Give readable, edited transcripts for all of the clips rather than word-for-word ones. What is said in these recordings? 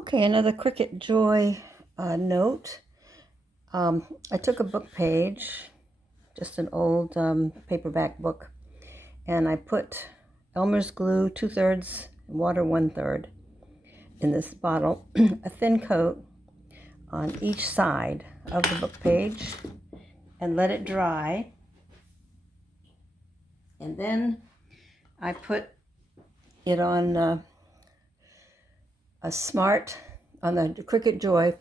Okay, another Cricut Joy note. I took a book page, just an old paperback book, and I put Elmer's glue 2/3 and water 1/3 in this bottle, a thin coat on each side of the book page, and let it dry. And then I put it on on the Cricut Joy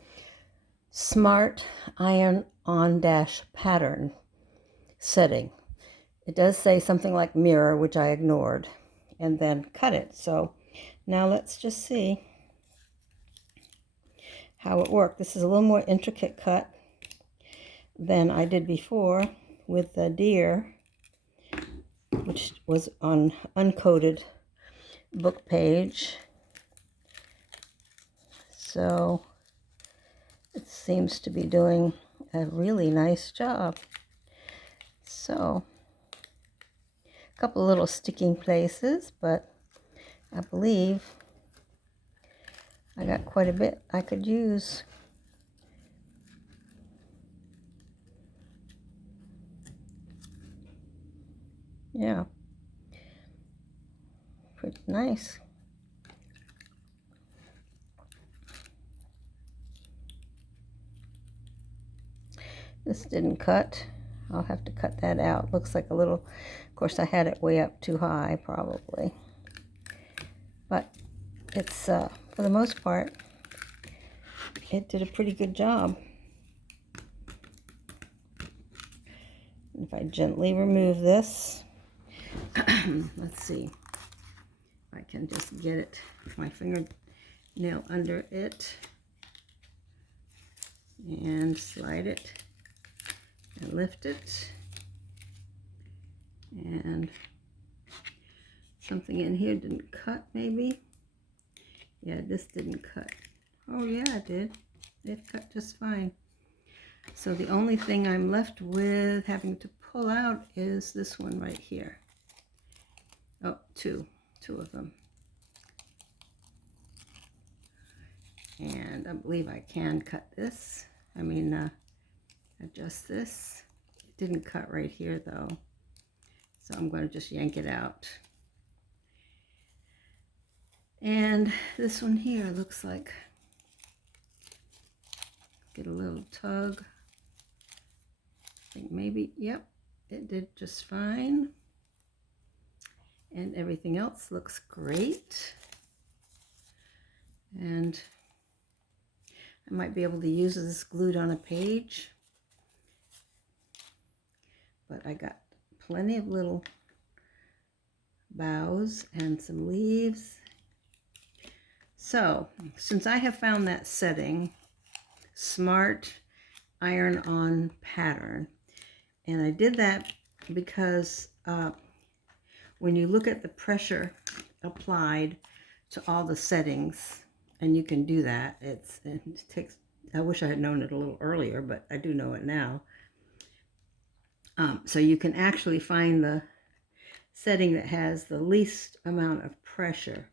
Smart Iron-On Dash pattern setting. It does say something like mirror, which I ignored, and then cut it. So now let's just see how it worked. This is a little more intricate cut than I did before with the deer, which was on uncoated book page. So it seems to be doing a really nice job. So a couple little sticking places, but I believe I got quite a bit I could use. Yeah, pretty nice. This didn't cut. I'll have to cut that out. Looks like a little, of course I had it way up too high probably. But it's, for the most part, it did a pretty good job. If I gently remove this, let's see if I can just get it, my fingernail under it, and slide it and lift it, and something in here didn't cut maybe. Yeah, this didn't cut. Oh yeah, it did. It cut just fine. So the only thing I'm left with having to pull out is this one right here. Oh, two of them. And I believe I can cut this. Adjust this. It didn't cut right here though. So I'm going to just yank it out. And this one here looks like, get a little tug. I think maybe, yep, it did just fine. And everything else looks great. And I might be able to use this glued on a page. But I got plenty of little boughs and some leaves. So, since I have found that setting, Smart Iron-On pattern, and I did that because when you look at the pressure applied to all the settings, and you can do that, it takes, I wish I had known it a little earlier, but I do know it now. So you can actually find the setting that has the least amount of pressure.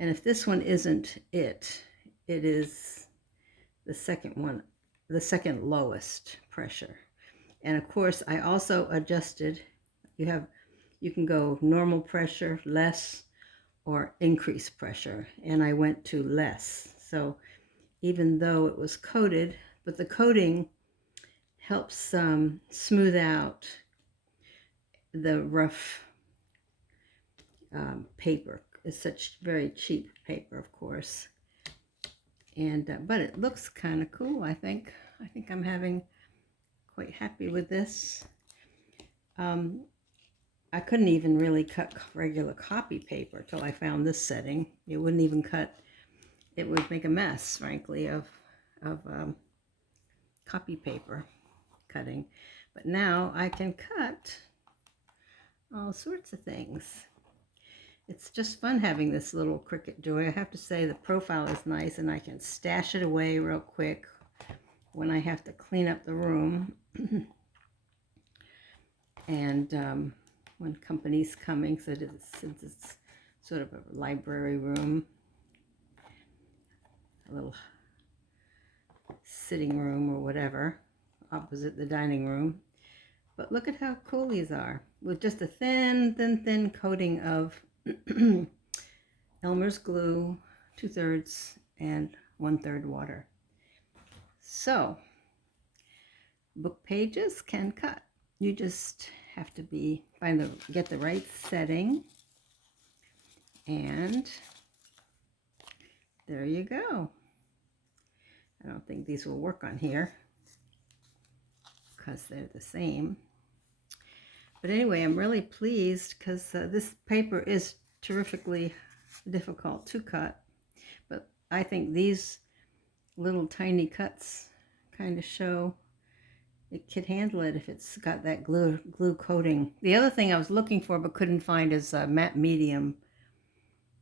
And if this one isn't it, it is the second one, the second lowest pressure. And of course, I also adjusted, you can go normal pressure, less, or increased pressure. And I went to less. So even though it was coated, but the coating helps smooth out the rough paper. It's such very cheap paper, of course. And but it looks kind of cool. I think I'm quite happy with this. I couldn't even really cut regular copy paper till I found this setting. It wouldn't even cut. It would make a mess, frankly, of copy paper cutting. But now I can cut all sorts of things. It's just fun having this little Cricut Joy. I have to say the profile is nice, and I can stash it away real quick when I have to clean up the room. And when company's coming, since it's sort of a library room, a little sitting room or whatever opposite the dining room. But look at how cool these are with just a thin coating of Elmer's glue, 2/3 and 1/3 water. So book pages can cut. You just have to get the right setting, and there you go. I don't think these will work on here because they're the same. But anyway, I'm really pleased because this paper is terrifically difficult to cut. But I think these little tiny cuts kind of show it could handle it if it's got that glue coating. The other thing I was looking for but couldn't find is matte medium.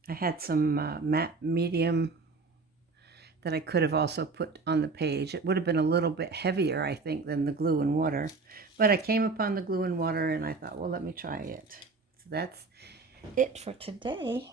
I had some matte medium that I could have also put on the page. It would have been a little bit heavier, I think, than the glue and water. But I came upon the glue and water and I thought, well, let me try it. So that's it for today.